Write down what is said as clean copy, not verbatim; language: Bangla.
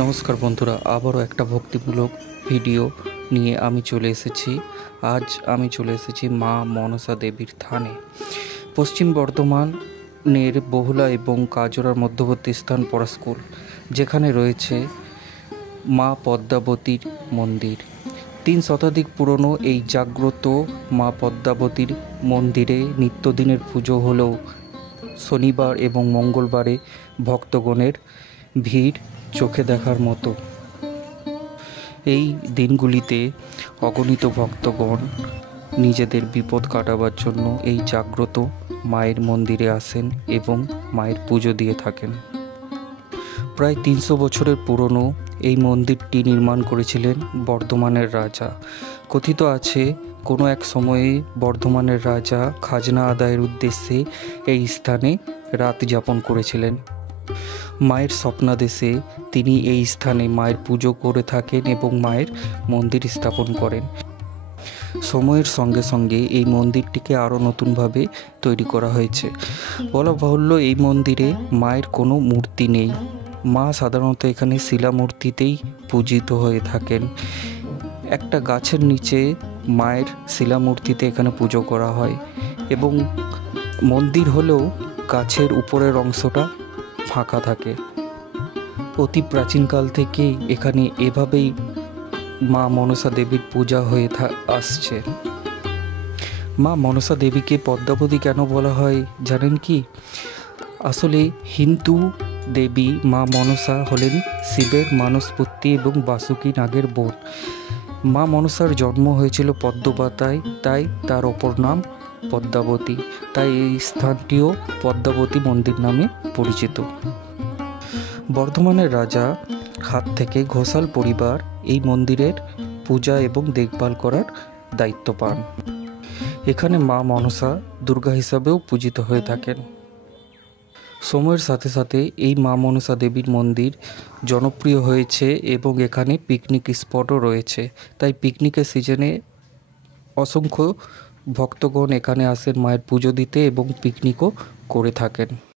নমস্কার বন্ধুরা, আবারও একটা ভক্তিমূলক ভিডিও নিয়ে আমি চলে এসেছি। আজ আমি চলে এসেছি মা মনসা দেবীর থানে। পশ্চিম বর্ধমানের বহুলা এবং কাজরার মধ্যবর্তী স্থান পরাস্কুল, যেখানে রয়েছে মা পদ্মাবতীর মন্দির। 3 শতাধিক পুরনো এই জাগ্রত মা পদ্মাবতীর মন্দিরে নিত্যদিনের পুজো হলেও শনিবার এবং মঙ্গলবারে ভক্তগণের ভিড় চোখে দেখার মতো। এই দিনগুলিতে অগণিত ভক্তগণ নিজেদের বিপদ কাটাবার জন্য এই জাগ্রত মায়ের মন্দিরে আসেন এবং মায়ের পুজো দিয়ে থাকেন। প্রায় 300 বছরের পুরনো এই মন্দিরটি নির্মাণ করেছিলেন বর্ধমানের রাজা। কথিত আছে কোনো এক সময়ে বর্ধমানের রাজা খাজনা আদায়ের উদ্দেশ্যে এই স্থানে রাত যাপন করেছিলেন। মায়ের স্বপ্নাদেশে তিনি এই স্থানে মায়ের পুজো করে থাকেন এবং মায়ের মন্দির স্থাপন করেন। সময়ের সঙ্গে সঙ্গে এই মন্দিরটিকে আরও নতুনভাবে তৈরি করা হয়েছে। বলা বাহুল্য, এই মন্দিরে মায়ের কোনো মূর্তি নেই। মা সাধারণত এখানে শিলামূর্তিতেই পূজিত হয়ে থাকেন। একটা গাছের নিচে মায়ের শিলামূর্তিতে এখানে পুজো করা হয় এবং মন্দির হলেও গাছের উপরের অংশটা ফাঁকা থাকে। অতি প্রাচীনকাল থেকেই এখানে এভাবেই মা মনসা দেবীর পূজা হয়ে আসছে। মা মনসা দেবীকে পদ্মাবতী কেন বলা হয় জানেন কি? আসলে হিন্দু দেবী মা মনসা হলেন শিবের মানসপুত্রী এবং বাসুকী নাগের বোন। মা মনসার জন্ম হয়েছিল পদ্মপাতায়, তাই তার অপর নাম পদ্মাবতী। তাই এই স্থানটিও পদ্মাবতী মন্দির নামে পরিচিত। বর্ধমানের রাজা হাত থেকে ঘোষাল পরিবার এই মন্দিরের পূজা এবং দেখভাল করার দায়িত্ব পান। এখানে মা মনসা দুর্গা হিসাবেও পূজিত হয়ে থাকেন। সময়ের সাথে সাথে এই মা মনসা দেবীর মন্দির জনপ্রিয় হয়েছে এবং এখানে পিকনিক স্পটও রয়েছে। তাই পিকনিকের সিজনে অসংখ্য ভক্তগণ এখানে আসেন মায়ের পুজো দিতে এবং পিকনিকও করে থাকেন।